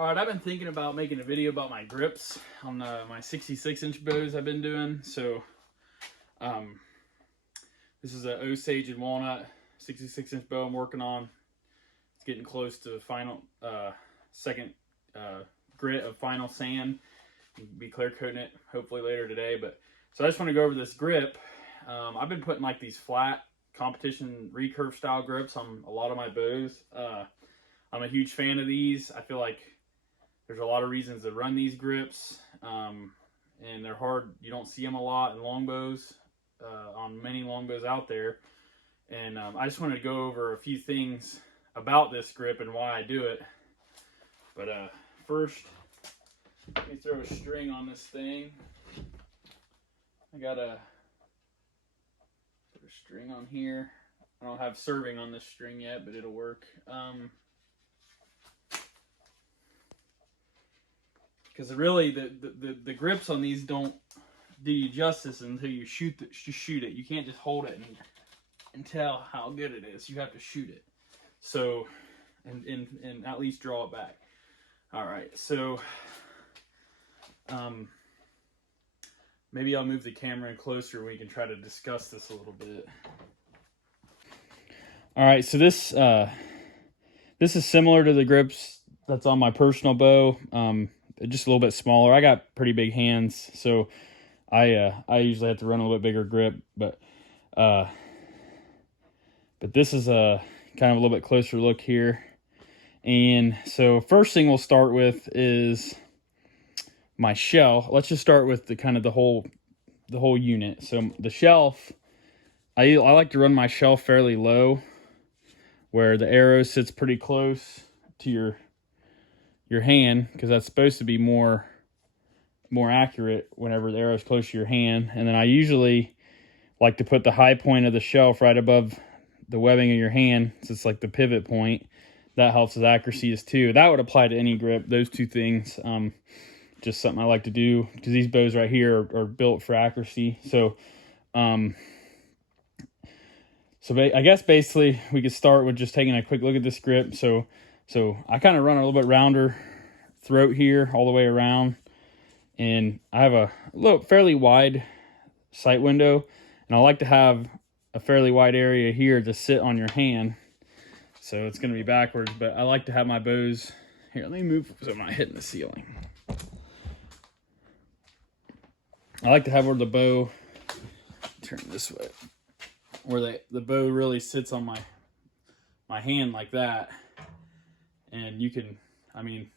All right, I've been thinking about making a video about my grips on my 66-inch bows I've been doing. So, this is a Osage and Walnut 66-inch bow I'm working on. It's getting close to the final second grit of final sand. I'll be clear coating it hopefully later today. But so I just want to go over this grip. I've been putting like these flat competition recurve style grips on a lot of my bows. I'm a huge fan of these. I feel like there's a lot of reasons to run these grips, and they're hard. You don't see them a lot in longbows, on many longbows out there. And I just wanted to go over a few things about this grip and why I do it. But first, let me throw a string on this thing. I got a string on here. I don't have serving on this string yet, but it'll work. Because really, the grips on these don't do you justice until you shoot it. You can't just hold it and tell how good it is. You have to shoot it. So, and at least draw it back. All right, so maybe I'll move the camera in closer and we can try to discuss this a little bit. All right, so this is similar to the grips that's on my personal bow. Just a little bit smaller. I got pretty big hands, so I usually have to run a little bit bigger grip, but this is a kind of a little bit closer look here. And so first thing we'll start with is my shell. Let's just start with the whole unit. So the shelf, I like to run my shelf fairly low, where the arrow sits pretty close to your hand, because that's supposed to be more accurate whenever the arrow is close to your hand. And then I usually like to put the high point of the shelf right above the webbing of your hand, so it's like the pivot point. That helps with accuracy too. That would apply to any grip, those two things. Just something I like to do, because these bows right here are built for accuracy. So I guess basically we could start with just taking a quick look at this grip. So I kind of run a little bit rounder throat here all the way around, and I have a fairly wide sight window, and I like to have a fairly wide area here to sit on your hand. So it's going to be backwards, but I like to have my bows here. Let me move so I'm not hitting the ceiling. I like to have where the bow, turn this way, where the bow really sits on my hand like that. And you can, I mean,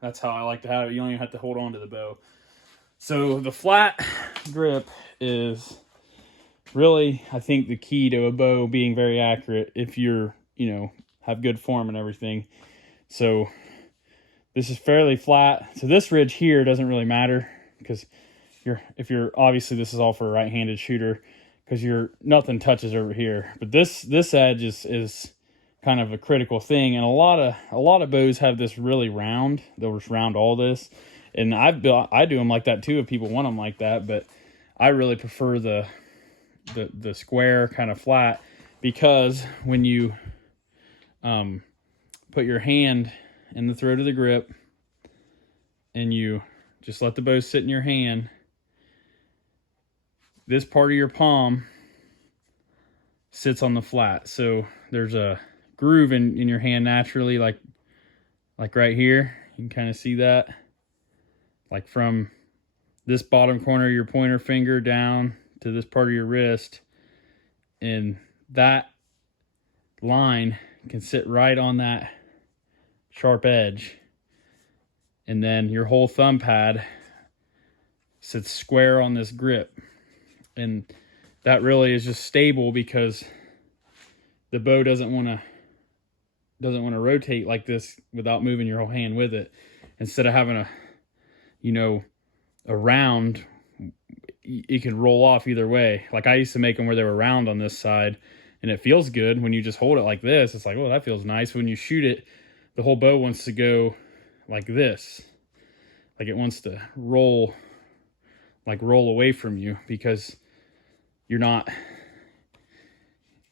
that's how I like to have it. You don't even have to hold on to the bow. So the flat grip is really, I think, the key to a bow being very accurate if you're, have good form and everything. So this is fairly flat. So this ridge here doesn't really matter, because if you're obviously, this is all for a right-handed shooter, because nothing touches over here. But this edge is kind of a critical thing, and a lot of bows have this really round. They'll just round all this, and I do them like that too if people want them like that. But I really prefer the square kind of flat, because when you put your hand in the throat of the grip and you just let the bow sit in your hand, this part of your palm sits on the flat. So there's a groove in your hand naturally, like right here. You can kind of see that, like from this bottom corner of your pointer finger down to this part of your wrist, and that line can sit right on that sharp edge, and then your whole thumb pad sits square on this grip. And that really is just stable, because the bow doesn't want to rotate like this without moving your whole hand with it. Instead of having a round, it can roll off either way. Like I used to make them where they were round on this side, and it feels good when you just hold it like this. It's like, oh, that feels nice. When you shoot it, the whole bow wants to go like this, like it wants to roll away from you, because you're not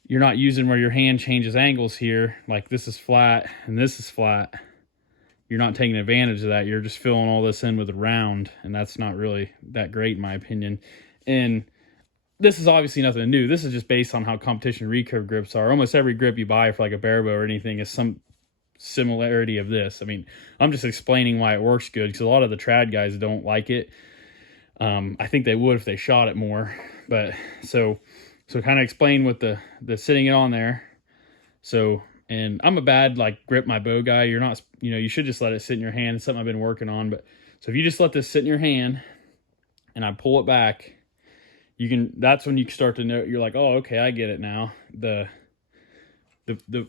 using where your hand changes angles here. Like this is flat and this is flat. you're not taking advantage of that. You're just filling all this in with a round, and that's not really that great in my opinion. And this is obviously nothing new. This is just based on how competition recurve grips are. Almost every grip you buy for like a barebow or anything is some similarity of this. I mean, I'm just explaining why it works good, because a lot of the trad guys don't like it. I think they would if they shot it more. But so kind of explain what the sitting it on there. So, and I'm a bad like grip my bow guy. You're not, you should just let it sit in your hand. It's something I've been working on. But so if you just let this sit in your hand and I pull it back, that's when you start to know, you're like, oh, okay, I get it now. The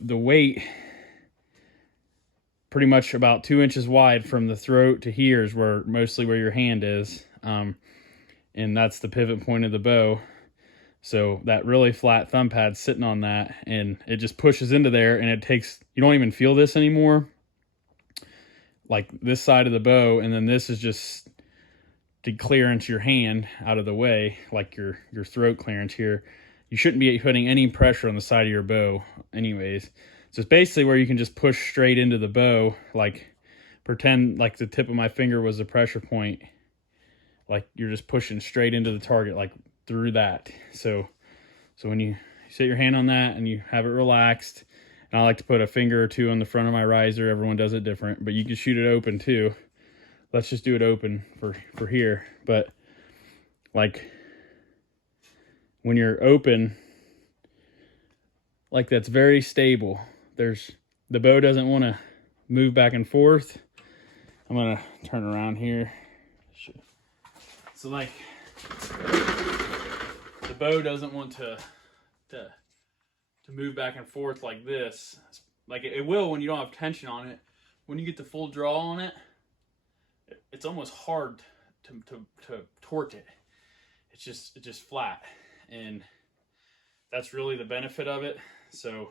weight, pretty much about 2 inches wide from the throat to here is mostly where your hand is. And that's the pivot point of the bow. So that really flat thumb pad's sitting on that, and it just pushes into there, and you don't even feel this anymore. Like this side of the bow, and then this is just to clearance your hand out of the way, like your throat clearance here. You shouldn't be putting any pressure on the side of your bow anyways. So it's basically where you can just push straight into the bow, like pretend like the tip of my finger was the pressure point. Like you're just pushing straight into the target, like through that. So when you set your hand on that and you have it relaxed, and I like to put a finger or two on the front of my riser. Everyone does it different, but you can shoot it open too. Let's just do it open for here. But like when you're open, like that's very stable. The bow doesn't want to move back and forth. I'm gonna turn around here. So like the bow doesn't want to move back and forth like this. Like it will when you don't have tension on it. When you get the full draw on it, it's almost hard to torque it. It's just flat, and that's really the benefit of it. So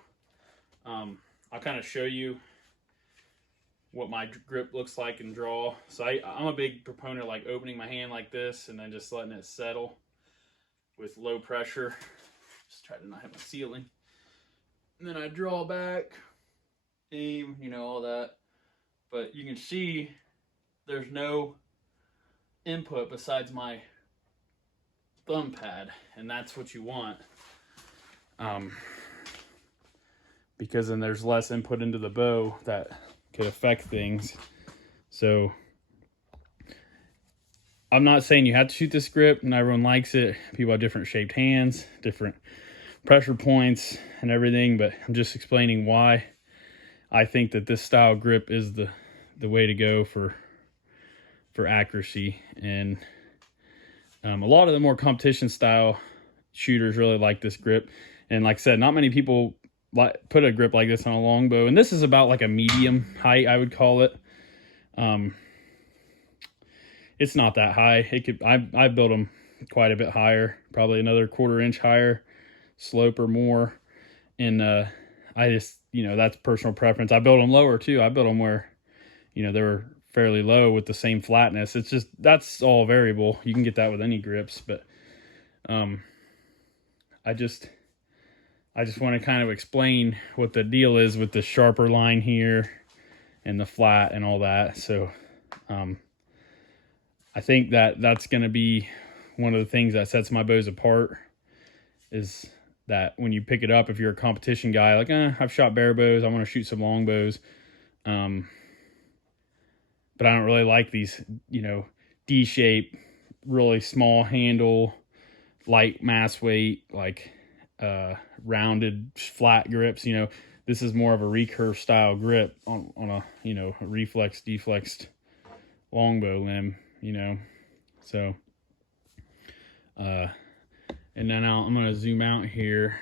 I'll kind of show you what my grip looks like and draw. So I'm a big proponent of like opening my hand like this and then just letting it settle with low pressure. Just try to not hit my ceiling. And then I draw back, aim, all that. But you can see there's no input besides my thumb pad, and that's what you want. Because then there's less input into the bow that could affect things. So I'm not saying you have to shoot this grip and everyone likes it. People have different shaped hands, different pressure points and everything, but I'm just explaining why I think that this style grip is the way to go for accuracy. And a lot of the more competition style shooters really like this grip. And like I said, not many people put a grip like this on a longbow, and this is about like a medium height, I would call it. It's not that high. I built them quite a bit higher, probably another 1/4 inch higher slope or more. And I just, that's personal preference. I built them lower too. I built them where they were fairly low with the same flatness. It's just, that's all variable. You can get that with any grips, but I just want to kind of explain what the deal is with the sharper line here and the flat and all that. So I think that's going to be one of the things that sets my bows apart, is that when you pick it up, if you're a competition guy, like, I've shot bare bows, I want to shoot some longbows, but I don't really like these, D-shape, really small handle, light mass weight, like rounded flat grips. This is more of a recurve style grip on a a reflex deflexed longbow limb. So and then I'm going to zoom out here,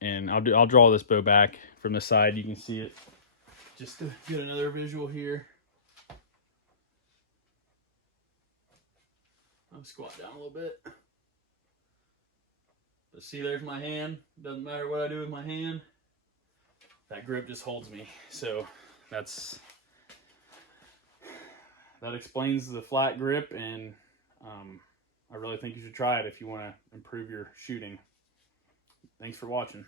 and I'll draw this bow back from the side. You can see it just to get another visual here. I'll squat down a little bit. But see, there's my hand. Doesn't matter what I do with my hand, that grip just holds me. So that explains the flat grip, and I really think you should try it if you want to improve your shooting. Thanks for watching.